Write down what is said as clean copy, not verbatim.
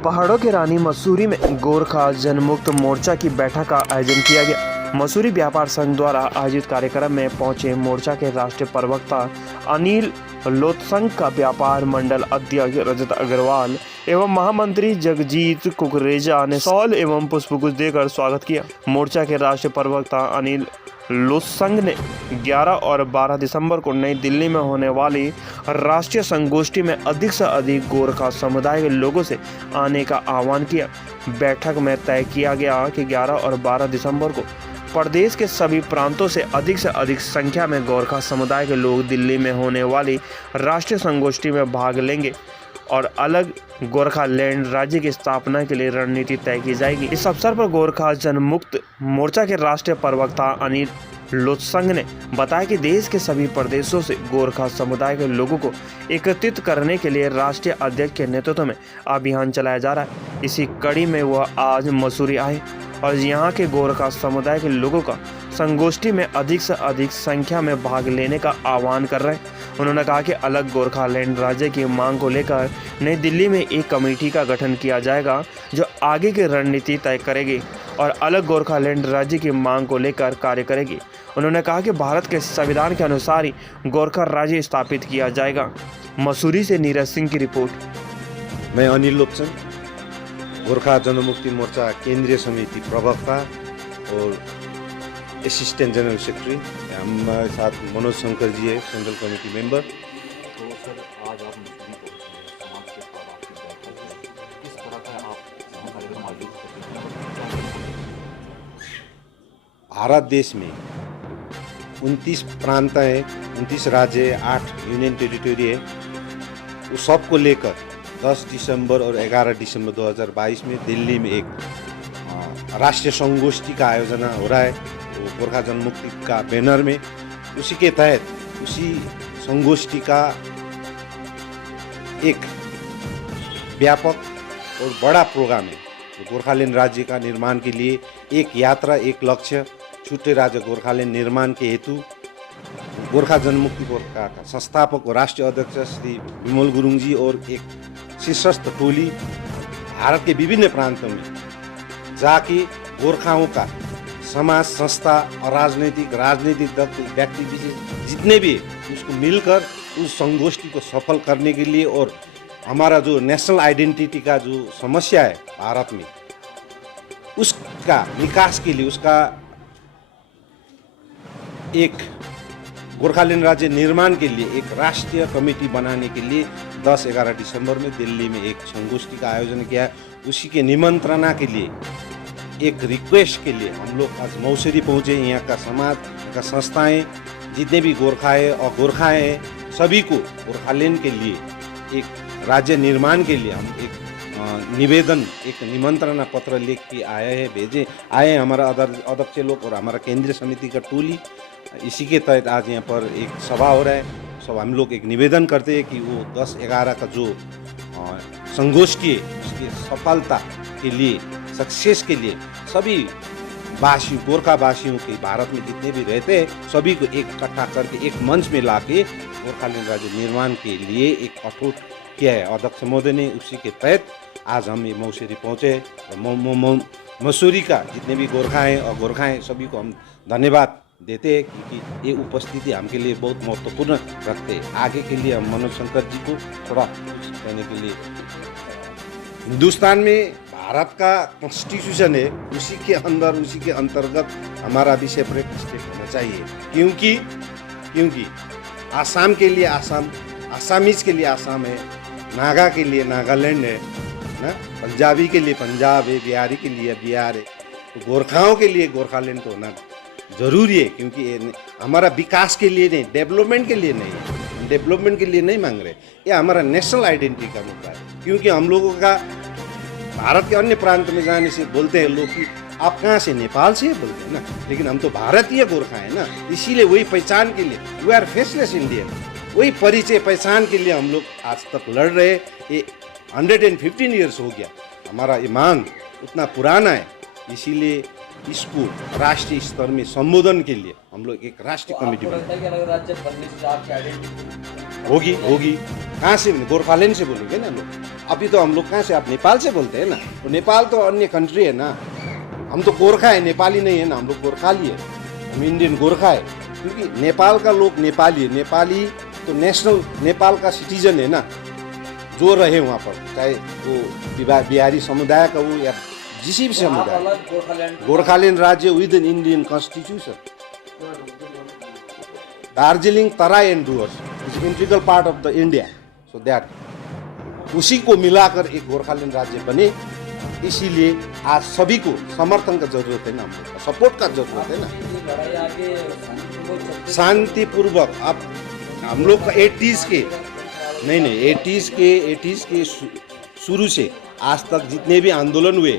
पहाड़ों की रानी मसूरी में गोरखा जनमुक्त मोर्चा की बैठक का आयोजन किया गया। मसूरी व्यापार संघ द्वारा आयोजित कार्यक्रम में पहुंचे मोर्चा के राष्ट्रीय प्रवक्ता अनिल लोत्संग का व्यापार मंडल अध्यक्ष रजत अग्रवाल एवं महामंत्री जगजीत कुकरेजा ने शॉल एवं पुष्पगुच्छ देकर स्वागत किया। मोर्चा के राष्ट्रीय प्रवक्ता अनिल लोत्संग ने 11 और 12 दिसंबर को नई दिल्ली में होने वाली राष्ट्रीय संगोष्ठी में अधिक से अधिक गोरखा समुदाय के लोगों से आने का आह्वान किया। बैठक में तय किया गया कि 11 और 12 दिसंबर को प्रदेश के सभी प्रांतों से अधिक संख्या में गोरखा समुदाय के लोग दिल्ली में होने वाली राष्ट्रीय संगोष्ठी में भाग लेंगे और अलग गोरखालैंड राज्य की स्थापना के लिए रणनीति तय की जाएगी। इस अवसर पर गोरखा जनमुक्त मोर्चा के राष्ट्रीय प्रवक्ता अनिल लोत्संग ने बताया कि देश के सभी प्रदेशों से गोरखा समुदाय के लोगों को एकत्रित करने के लिए राष्ट्रीय अध्यक्ष के नेतृत्व में अभियान चलाया जा रहा है। इसी कड़ी में वह आज मसूरी आए और यहाँ के गोरखा समुदाय के लोगों का संगोष्ठी में अधिक से अधिक संख्या में भाग लेने का आह्वान कर रहे हैं। उन्होंने कहा कि अलग गोरखालैंड राज्य की मांग को लेकर नई दिल्ली में एक कमेटी का गठन किया जाएगा जो आगे की रणनीति तय करेगी और अलग गोरखालैंड राज्य की मांग को लेकर कार्य करेगी। उन्होंने कहा कि भारत के संविधान के अनुसार ही गोरखा राज्य स्थापित किया जाएगा। मसूरी से नीरज सिंह की रिपोर्ट। मैं अनिल लोत्संग, गोरखा जनमुक्ति मोर्चा केंद्रीय समिति प्रवक्ता और असिस्टेंट जनरल सेक्रेटरी। हमारे साथ मनोज शंकर जी है, सेंट्रल कमेटी मेंबर। तो सर, आज आप मसूरी पहुंचे हैं, समाज के साथ आपकी बैठक है, किस तरह का आप कार्यक्रम आयोजित करते हैं? भारत देश में 29 प्रांत है, 29 राज्य है, 8 यूनियन टेरिटरी है। उस सबको लेकर 10 दिसंबर और 11 दिसंबर 2022 में दिल्ली में एक राष्ट्रीय संगोष्ठी का आयोजन हो रहा है, तो गोरखा जनमुक्ति का बैनर में। उसी के तहत उसी संगोष्ठी का एक व्यापक और बड़ा प्रोग्राम है। तो गोरखालैंड राज्य का निर्माण के लिए एक यात्रा, एक लक्ष्य, छुट्टे राज्य गोरखालैंड निर्माण के हेतु गोरखा जनमुक्ति मोर्चा का संस्थापक और राष्ट्रीय अध्यक्ष श्री विमल गुरुङ जी और एक सशस्त्र टोली भारत के विभिन्न प्रांतों में जाके गोरखाओं का समाज, संस्था और राजनीतिक व्यक्ति विशेष जितने भी उसको मिलकर उस संगोष्ठी को सफल करने के लिए और हमारा जो नेशनल आइडेंटिटी का जो समस्या है भारत में, उसका विकास के लिए, उसका एक गोरखालैंड राज्य निर्माण के लिए एक राष्ट्रीय कमेटी बनाने के लिए 10-11 दिसंबर में दिल्ली में एक संगोष्ठी का आयोजन किया है। उसी के निमंत्रणा के लिए, एक रिक्वेस्ट के लिए हम लोग आज मौसरी पहुँचे। यहाँ का समाज, यहाँ का संस्थाएं, जितने भी गोरखाएँ और गोरखाएँ हैं, सभी को गोरखालैंड के लिए एक राज्य निर्माण के लिए हम एक निवेदन, एक निमंत्रणा पत्र लिख के आए हमारा अध्यक्ष लोग और हमारा केंद्रीय समिति का टोली। इसी के तहत आज यहाँ पर एक सभा हो रहा है। सब हम लोग एक निवेदन करते हैं कि वो 10-11 का जो संगोष्ठी है उसकी सफलता के लिए, सक्सेस के लिए सभी वासी, गोरखा वासियों के भारत में जितने भी रहते हैं सभी को इकट्ठा करके एक मंच में लाके गोरखालैंड राज्य निर्माण के लिए एक अटूट किया है अध्यक्ष महोदय ने। उसी के तहत आज हम ये मौसरी पहुँचे। मसूरी का जितने भी गोरखा हैं और गोरखाएँ सभी को हम धन्यवाद देते हैं क्योंकि ये उपस्थिति हमके लिए बहुत महत्वपूर्ण रखते हैं। आगे के लिए हम मनोज शंकर जी को थोड़ा कुछ कहने के लिए। हिंदुस्तान में भारत का कॉन्स्टिट्यूशन है, उसी के अंदर, उसी के अंतर्गत हमारा भी सेपरेट स्टेट होना चाहिए। क्योंकि आसाम के लिए आसाम, आसामीज के लिए आसाम है, नागा के लिए नागालैंड है ना, पंजाबी के लिए पंजाब है, बिहारी के लिए बिहार है। तो गोरखाओं के लिए गोरखालैंड तो होना जरूरी है क्योंकि ये हमारा विकास के लिए नहीं, डेवलपमेंट के लिए नहीं है। डेवलपमेंट के लिए नहीं मांग रहे, ये हमारा नेशनल आइडेंटिटी का मुद्दा है। क्योंकि हम लोगों का भारत के अन्य प्रांत में जाने से बोलते हैं लोग कि आप कहाँ से, नेपाल से बोलते हैं ना, लेकिन हम तो भारतीय गोरखा है ना, इसीलिए वही पहचान के लिए वी आर फेसलेस इंडियन, वही परिचय पहचान के लिए हम लोग आज तक लड़ रहे। ये 115 ईयर्स हो गया, हमारा ये मांग उतना पुराना है। इसीलिए इसको राष्ट्रीय स्तर में संबोधन के लिए हम लोग एक राष्ट्रीय कमेटी होगी। कहाँ से? गोरखालैंड से बोलेंगे ना लोग। अभी तो हम लोग कहाँ से? आप नेपाल से बोलते हैं ना। तो नेपाल तो अन्य कंट्री है ना। हम तो गोरखा है, नेपाली नहीं है ना। हम लोग गोरखाली है, हम इंडियन गोरखा है। क्योंकि नेपाल का लोग नेपाली है। नेपाली तो नेशनल नेपाल का सिटीजन है ना, जो रहे वहाँ पर, चाहे वो बिहारी समुदाय का हो या जिसी भी समुदाय। गोरखालैंड राज्य with in Indian constitution. Darjeeling, Terai and doors is integral part of the India. So that उसी को मिलाकर एक गोरखालैंड राज्य बने। इसीलिए आज सभी को समर्थन का जरूरत है ना, हम लोग का सपोर्ट का जरूरत है ना। शांतिपूर्वक अब हम लोग का 80s के शुरू से आज तक जितने भी आंदोलन हुए